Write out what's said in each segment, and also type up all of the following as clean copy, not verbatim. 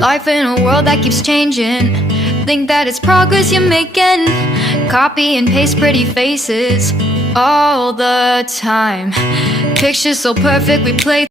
Life in a world that keeps changing. Think that it's progress you're making. Copy and paste pretty faces all the time. Pictures so perfect we play.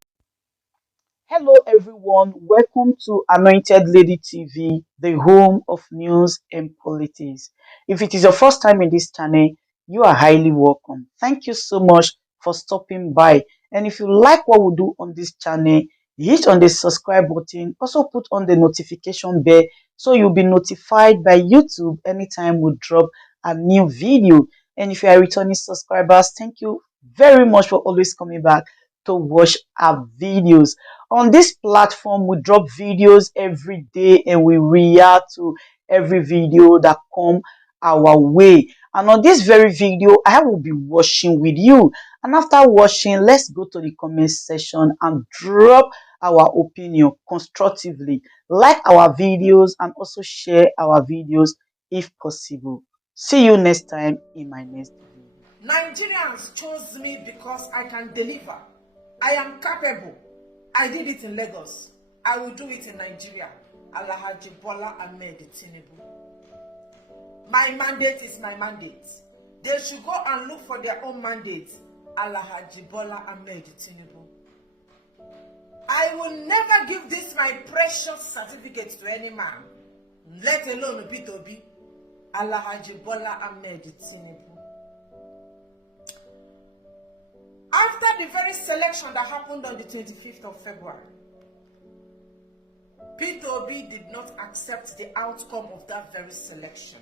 Hello everyone, welcome to Anointed Lady TV, the home of news and politics. If it is your first time in this channel, you are highly welcome. Thank you so much for stopping by. And if you like what we do on this channel, hit on the subscribe button. Also put on the notification bell so you'll be notified by YouTube anytime we drop a new video. And if you are returning subscribers, thank you very much for always coming back to watch our videos. On this platform, we drop videos every day and we react to every video that come our way. And on this very video, I will be watching with you. And after watching, let's go to the comment section and drop our opinion constructively. Like our videos and also share our videos if possible. See you next time in my next video. Nigerians chose me because I can deliver. I am capable. I did it in Lagos. I will do it in Nigeria. Alhaji Bola Ahmed Tinubu. My mandate is my mandate. They should go and look for their own mandate. Alhaji Bola Ahmed Tinubu. I will never give this my precious certificate to any man, let alone P2B. Alhaji Bola Ahmed Tinubu. After the very selection that happened on the 25th of February, P2B did not accept the outcome of that very selection.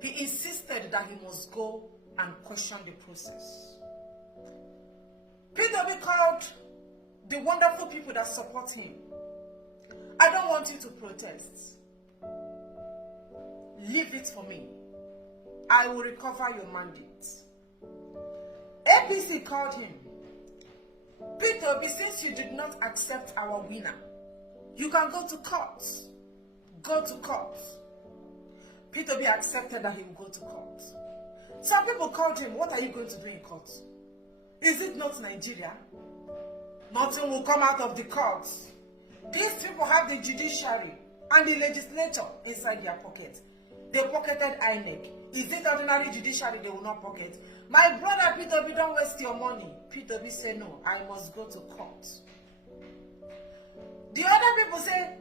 He insisted that he must go and question the process. P2B called the wonderful people that support him. I don't want you to protest. Leave it for me. I will recover your mandate. APC called him. P2B, since you did not accept our winner, you can go to court. Go to court. P2B accepted that he would go to court. Some people called him, what are you going to do in court? Is it not Nigeria? Nothing will come out of the courts. These people have the judiciary and the legislature inside their pocket. They pocketed INEC. Is it ordinary judiciary they will not pocket? My brother P2B, don't waste your money. P2B say no, I must go to court. The other people say,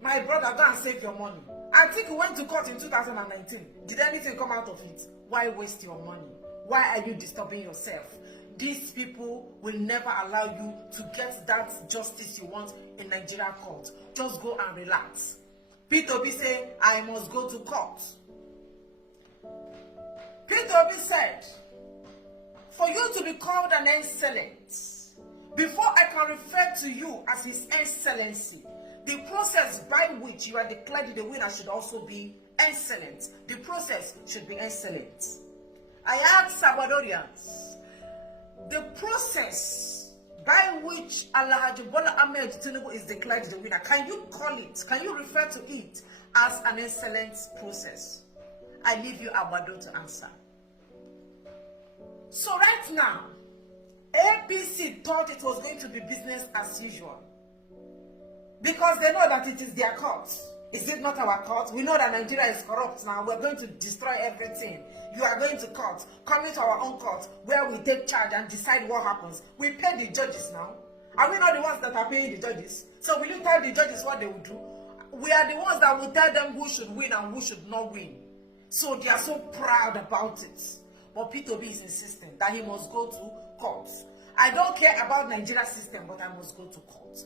my brother, go and save your money. I think you went to court in 2019. Did anything come out of it? Why waste your money? Why are you disturbing yourself? These people will never allow you to get that justice you want in Nigeria court. Just go and relax. P2B say, I must go to court. P2B said, for you to be called an excellence, before I can refer to you as His Excellency, the process by which you are declared the winner should also be excellent. The process should be excellent. I ask Salvadorians, the process by which Alhaji Bola Ahmed Tinubu is declared the winner, can you call it, can you refer to it as an excellent process? I leave you Abado to answer. So right now, APC thought it was going to be business as usual. Because they know that it is their court. Is it not our court? We know that Nigeria is corrupt now. We're going to destroy everything. You are going to court, coming to our own court, where we take charge and decide what happens. We pay the judges now. Are we not the ones that are paying the judges? So will you tell the judges what they will do? We are the ones that will tell them who should win and who should not win. So they are so proud about it. But P2B is insisting that he must go to court. I don't care about Nigeria system, but I must go to court.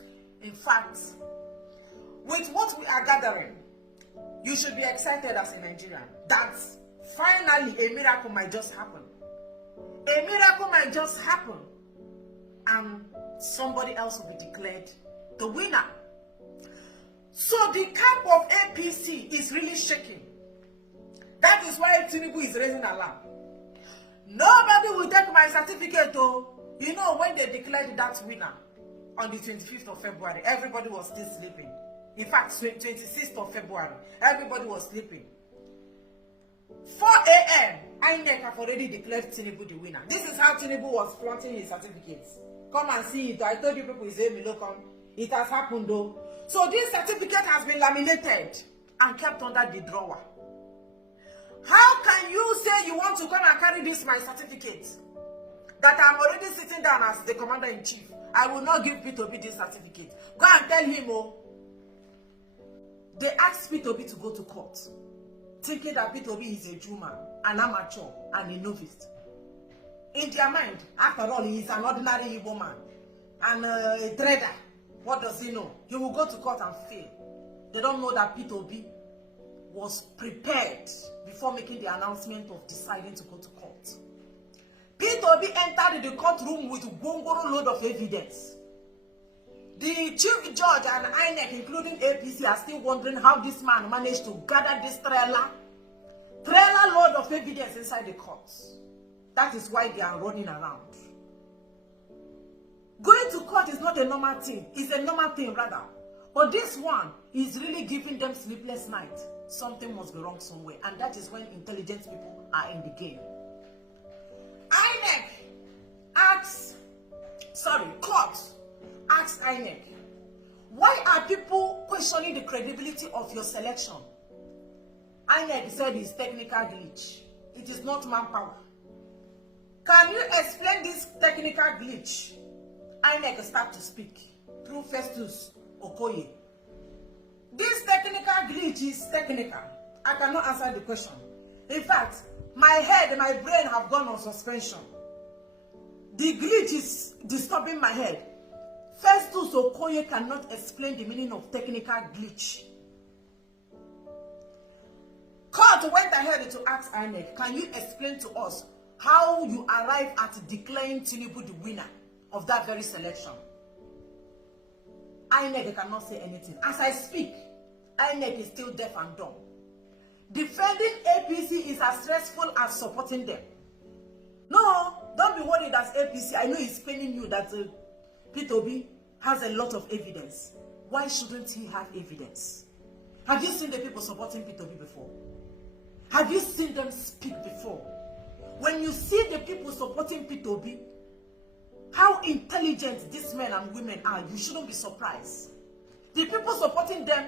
In fact, with what we are gathering, you should be excited as a Nigerian that finally a miracle might just happen. A miracle might just happen and somebody else will be declared the winner. So the camp of APC is really shaking. That is why Tinubu is raising alarm. Nobody will take my certificate though. You know, when they declared that winner on the 25th of February, everybody was still sleeping. In fact, 26th of February, everybody was sleeping. 4 a.m., INEC have already declared Tinubu the winner. This is how Tinubu was flaunting his certificates. Come and see it. I told you people, it's a Milocom. It has happened though. So this certificate has been laminated and kept under the drawer. How can you say you want to come and carry this my certificate that I'm already sitting down as the commander-in-chief? I will not give P2B this certificate. Go and tell him, oh. They asked P2B to go to court, thinking that P2B is a Jew man, an amateur, and a novice. In their mind, after all, he is an ordinary Igbo man and a trader. What does he know? He will go to court and fail. They don't know that P2B was prepared before making the announcement of deciding to go to court. P2B entered the courtroom with a gongoro load of evidence. The chief judge and INEC, including APC, are still wondering how this man managed to gather this trailer load of evidence inside the court. That is why they are running around. Going to court is not a normal thing. It's a normal thing rather. But this one is really giving them sleepless nights. Something must be wrong somewhere. And that is when intelligent people are in the game. Court asks INEC, why are people questioning the credibility of your selection? INEC said it's technical glitch. It is not manpower. Can you explain this technical glitch? INEC start to speak through Festus Okoye. This technical glitch is technical. I cannot answer the question. In fact, my head and my brain have gone on suspension. The glitch is disturbing my head. Festus Okoye cannot explain the meaning of technical glitch. Court went ahead to ask INEC, can you explain to us how you arrive at declaring Tinubu the winner of that very selection? INEC cannot say anything. As I speak, INEC is still deaf and dumb. Defending APC is as stressful as supporting them. No, don't be worried as APC. I know it's paining you that P2B has a lot of evidence. Why shouldn't he have evidence? Have you seen the people supporting P2B before? Have you seen them speak before? When you see the people supporting P2B, how intelligent these men and women are, you shouldn't be surprised. The people supporting them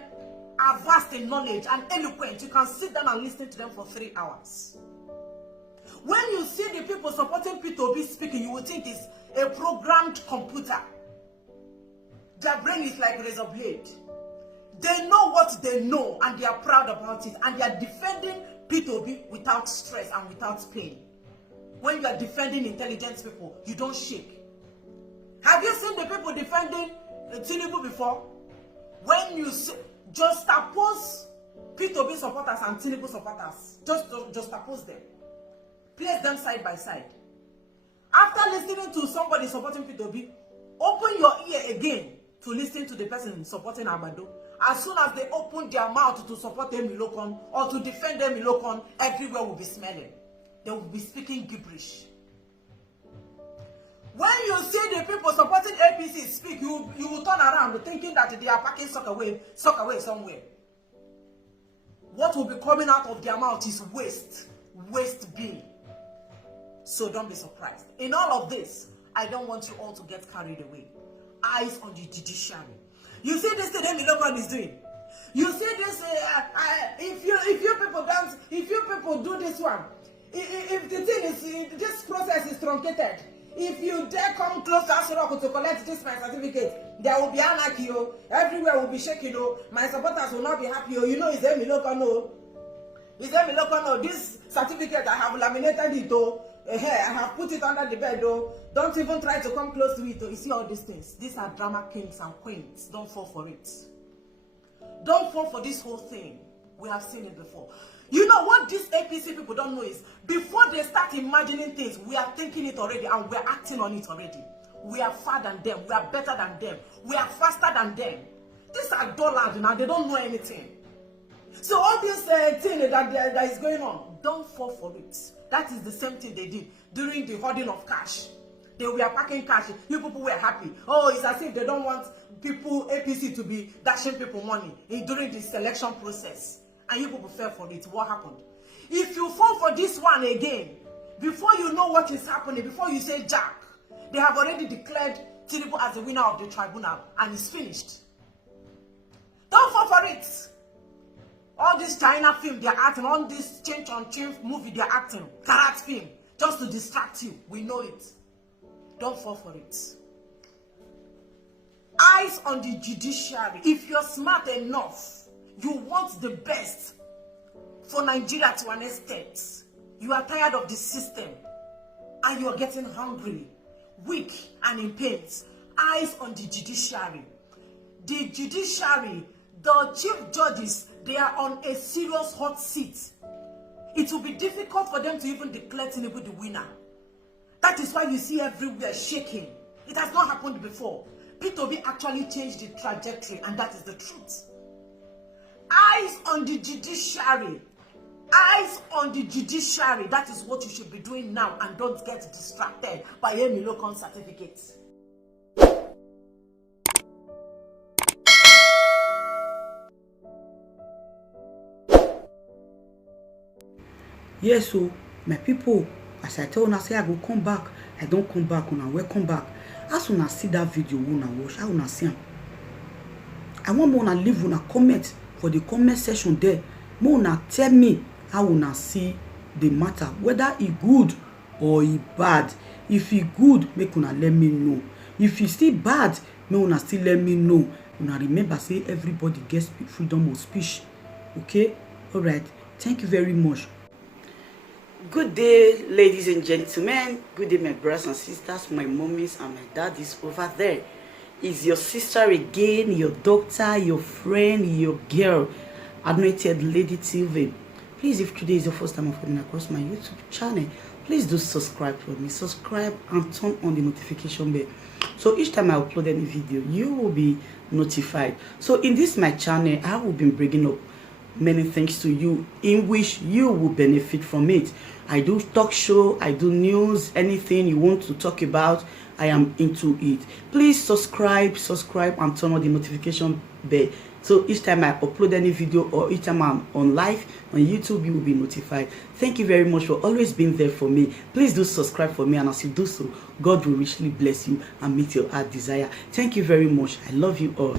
are vast in knowledge and eloquent. You can sit down and listen to them for 3 hours. When you see the people supporting P2B speaking, you will think it's a programmed computer. Their brain is like a razor blade. They know what they know and they are proud about it, and they are defending P2B without stress and without pain. When you are defending intelligent people, you don't shake. Have you seen the people defending Tinubu before? When you see, just oppose P2B supporters and Tinubu supporters, just oppose them. Place them side by side. After listening to somebody supporting P2B, open your ear again to listen to the person supporting Abado. As soon as they open their mouth to support them Milokon or to defend them Milokon, everywhere will be smelling. They will be speaking gibberish. When you see the people supporting APC speak, you will turn around thinking that they are packing soccer away somewhere. What will be coming out of their mouth is waste bin. So don't be surprised. In all of this, I don't want you all to get carried away. Eyes on the judiciary. You see this thing Milokon is doing. You see this. If you people do this one, if the thing is, this process is truncated. If you dare come close to Asoroku to collect this my certificate, there will be anarchy. Everywhere will be shaking. My supporters will not be happy. You know, is there Milokon? Is there Milokon? This certificate I have laminated it. I have put it under the bed. Don't even try to come close to it. You see all these things. These are drama kings and queens. Don't fall for it. Don't fall for this whole thing. We have seen it before. You know what these APC people don't know is, before they start imagining things, we are thinking it already and we are acting on it already. We are far than them. We are better than them. We are faster than them. These are dullard now. They don't know anything. So all this thing that is going on, don't fall for it. That is the same thing they did during the hoarding of cash. They were packing cash. You people were happy. Oh, it's as if they don't want people, APC, to be dashing people money during the selection process. And you people fell for it. What happened? If you fall for this one again, before you know what is happening, before you say Jack, they have already declared Tinubu as the winner of the tribunal, and it's finished. it. All this China film they're acting, all this change on change movie they're acting, karat film, just to distract you. We know it. Don't fall for it. Eyes on the judiciary. If you're smart enough, you want the best for Nigeria to an extent. You are tired of the system and you are getting hungry, weak and in pain. Eyes on the judiciary. The judiciary, the chief judges, they are on a serious hot seat. It will be difficult for them to even declare Tinubu the winner. That is why you see everywhere shaking. It has not happened before. P2B actually changed the trajectory, and that is the truth. Eyes on the judiciary. Eyes on the judiciary. That is what you should be doing now, and don't get distracted by any local certificates. Yes, so my people, as I tell una say I go come back, I don't come back. Una welcome back. As una see that video, una watch, how una see am. I want una leave una comment for the comment section there. Una tell me how una see the matter, whether it good or it bad. If it good, make una let me know. If it still bad, make una still let me know. Una remember say everybody gets freedom of speech. Okay? All right. Thank you very much. Good day, ladies and gentlemen. Good day, my brothers and sisters, my mommies and my daddies over there. Is your sister again, your doctor, your friend, your girl, Anointed Lady TV. Please, if today is your first time of coming across my YouTube channel, please do subscribe for me. Subscribe and turn on the notification bell. So each time I upload any video, you will be notified. So in this my channel, I will be bringing up many things to you in which you will benefit from it. I do talk show, I do news, anything you want to talk about, I am into it. Please subscribe and turn on the notification bell. So each time I upload any video or each time I'm on live on YouTube, you will be notified. Thank you very much for always being there for me. Please do subscribe for me, and as you do so, God will richly bless you and meet your heart desire. Thank you very much. I love you all.